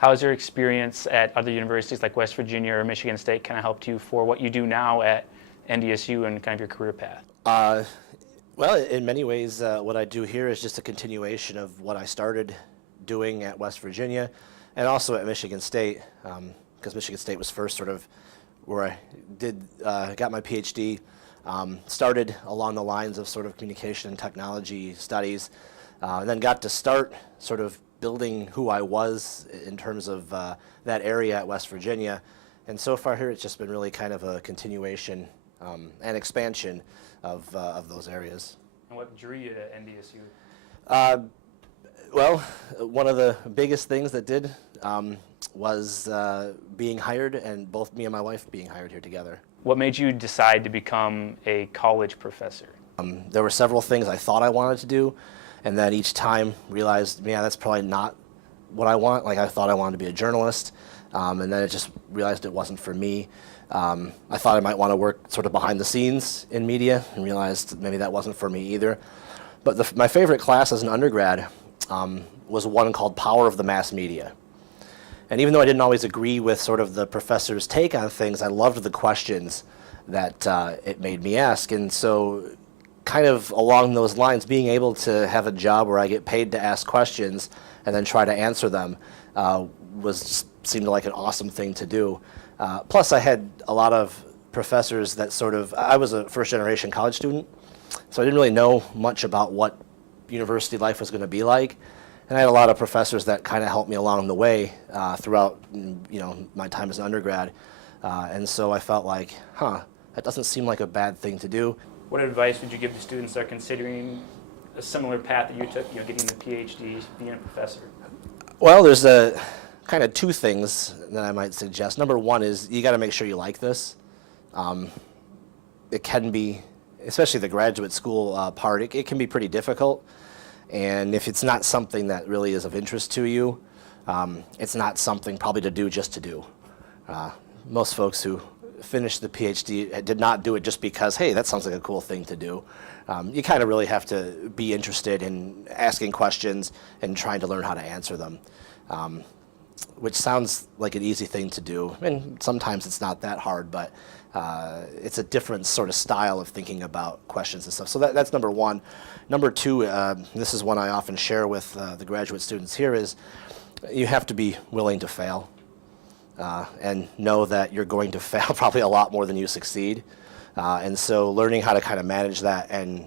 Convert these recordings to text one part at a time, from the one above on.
How's your experience at other universities like West Virginia or Michigan State kind of helped you for what you do now at NDSU and kind of your career path? Well, in many ways, what I do here is just a continuation of what I started doing at West Virginia and also at Michigan State, because Michigan State was first sort of where I got my PhD. Started along the lines of sort of communication and technology studies, and then got to start sort of building who I was in terms of that area at West Virginia. And so far here, it's just been really kind of a continuation and expansion of those areas. And what drew you to NDSU? Well, one of the biggest things that did was being hired, and both me and my wife being hired here together. What made you decide to become a college professor? There were several things I thought I wanted to do, and then each time realized, yeah, that's probably not what I want. Like, I thought I wanted to be a journalist, and then it just realized it wasn't for me. I thought I might want to work sort of behind the scenes in media, and realized maybe that wasn't for me either. But my favorite class as an undergrad was one called Power of the Mass Media. And even though I didn't always agree with sort of the professor's take on things, I loved the questions that it made me ask. And so kind of along those lines, being able to have a job where I get paid to ask questions and then try to answer them seemed like an awesome thing to do. Plus, I had a lot of professors that I was a first-generation college student, so I didn't really know much about what university life was going to be like. And I had a lot of professors that kind of helped me along the way throughout, my time as an undergrad. And so I felt like, that doesn't seem like a bad thing to do. What advice would you give to students that are considering a similar path that you took, getting the PhD, being a professor? Well, there's kind of two things that I might suggest. Number one is you got to make sure you like this. It can be, especially the graduate school part, it can be pretty difficult. And if it's not something that really is of interest to you, it's not something probably to do just to do. Most folks who finish the PhD did not do it just because, hey, that sounds like a cool thing to do. You kind of really have to be interested in asking questions and trying to learn how to answer them, which sounds like an easy thing to do. And sometimes it's not that hard, but it's a different sort of style of thinking about questions and stuff. So that's number one. Number two, this is one I often share with the graduate students here, is you have to be willing to fail and know that you're going to fail probably a lot more than you succeed. And so learning how to kind of manage that and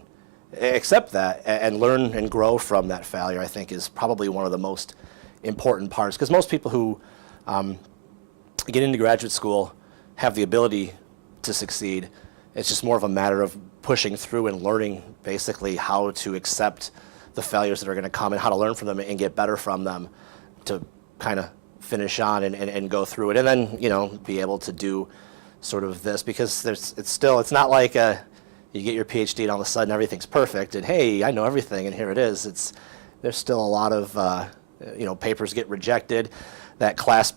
accept that and learn and grow from that failure, I think, is probably one of the most important parts. Because most people who get into graduate school have the ability to succeed. It's just more of a matter of pushing through and learning basically how to accept the failures that are going to come and how to learn from them and get better from them to kind of finish on and go through it, and then be able to do sort of this, because it's not like you get your PhD and all of a sudden everything's perfect and hey, I know everything and here it is. There's still a lot of papers get rejected. That class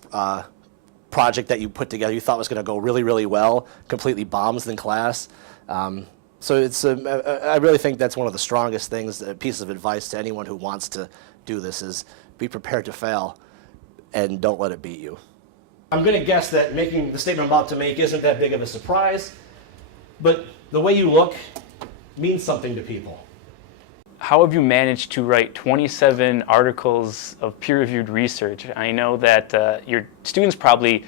project that you put together you thought was going to go really, really well completely bombs in class. So I really think that's one of the strongest things, pieces of advice to anyone who wants to do this, is be prepared to fail and don't let it beat you. I'm going to guess that making the statement I'm about to make isn't that big of a surprise, but the way you look means something to people. How have you managed to write 27 articles of peer-reviewed research? I know that your students probably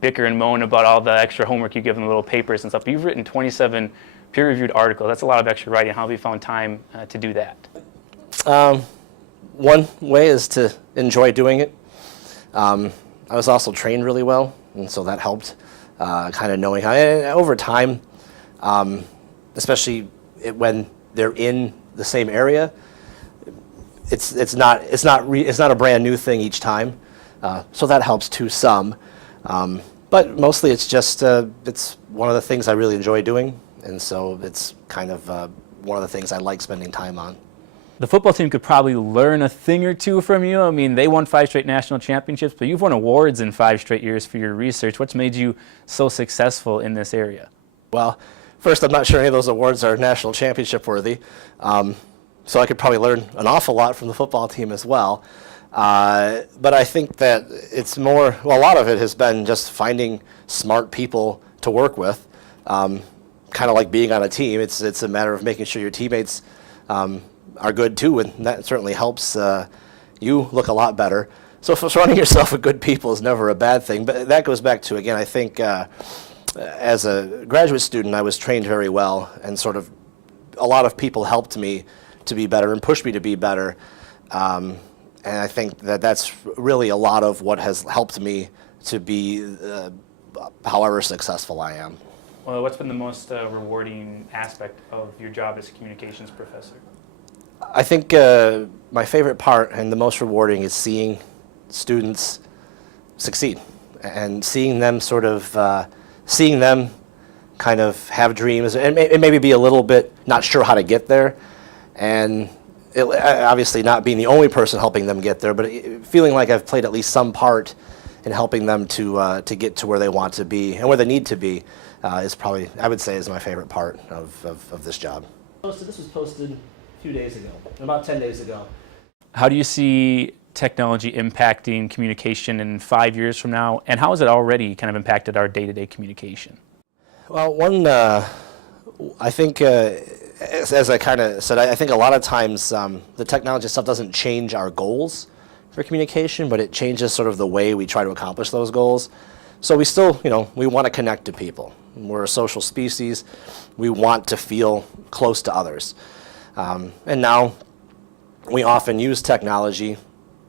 bicker and moan about all the extra homework you give them, the little papers and stuff, but you've written 27 peer-reviewed articles. That's a lot of extra writing. How have you found time to do that? One way is to enjoy doing it. I was also trained really well, and so that helped, kind of knowing how. And over time, especially when they're in the same area, it's not a brand new thing each time, so that helps too some. But mostly it's just it's one of the things I really enjoy doing, and so it's kind of one of the things I like spending time on. The football team could probably learn a thing or two from you. I mean, they won 5 straight national championships, but you've won awards in 5 straight years for your research. What's made you so successful in this area? Well, first, I'm not sure any of those awards are national championship worthy, so I could probably learn an awful lot from the football team as well. But I think that it's more, well, a lot of it has been just finding smart people to work with. Kind of like being on a team. It's a matter of making sure your teammates are good too, and that certainly helps you look a lot better. So surrounding yourself with good people is never a bad thing. But that goes back to, again, I think as a graduate student, I was trained very well, and sort of a lot of people helped me to be better and pushed me to be better. And I think that that's really a lot of what has helped me to be however successful I am. Well, what's been the most rewarding aspect of your job as a communications professor? I think my favorite part and the most rewarding is seeing students succeed and seeing them kind of have dreams and maybe be a little bit not sure how to get there, and obviously not being the only person helping them get there, but feeling like I've played at least some part in helping them to get to where they want to be and where they need to be is probably, I would say, is my favorite part of this job. This was posted a few days ago, about 10 days ago. How do you see technology impacting communication in 5 years from now, and how has it already kind of impacted our day-to-day communication? Well, I think, as I kind of said, I think a lot of times the technology stuff doesn't change our goals for communication, but it changes sort of the way we try to accomplish those goals. So we still, we want to connect to people. We're a social species. We want to feel close to others. And now we often use technology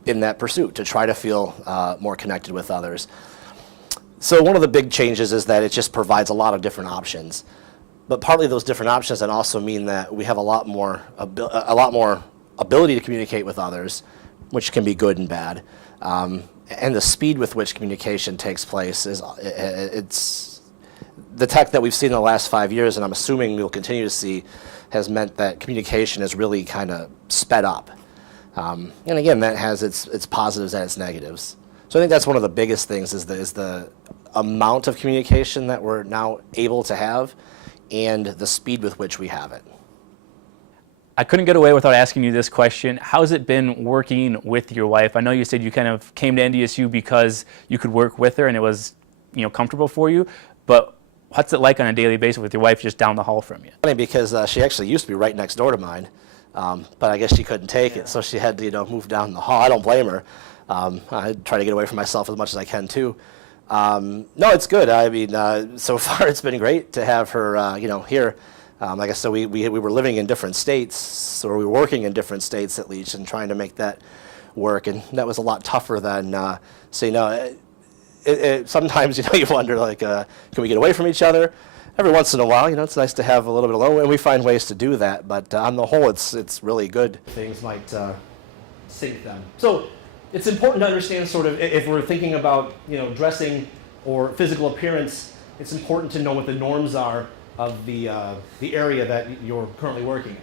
in that pursuit to try to feel more connected with others. So one of the big changes is that it just provides a lot of different options. But partly those different options that also mean that we have a lot more ability to communicate with others, which can be good and bad. And the speed with which communication takes place it's the tech that we've seen in the last 5 years, and I'm assuming we'll continue to see, has meant that communication is really kind of sped up. And again, that has its positives and its negatives. So I think that's one of the biggest things is the amount of communication that we're now able to have and the speed with which we have it. I couldn't get away without asking you this question. How's it been working with your wife? I know you said you kind of came to NDSU because you could work with her and it was, comfortable for you, but what's it like on a daily basis with your wife just down the hall from you? Funny because she actually used to be right next door to mine, but I guess she couldn't take it, so she had to move down the hall. I don't blame her. I try to get away from myself as much as I can too. No, it's good. I mean, so far it's been great to have her, here. Like I said, we were living in different states, or we were working in different states at least, and trying to make that work, and that was a lot tougher than, sometimes, you wonder, like, can we get away from each other? Every once in a while, it's nice to have a little bit alone, and we find ways to do that, but on the whole, it's really good. Things might sink them. So it's important to understand sort of, if we're thinking about, dressing or physical appearance, it's important to know what the norms are of the area that you're currently working in.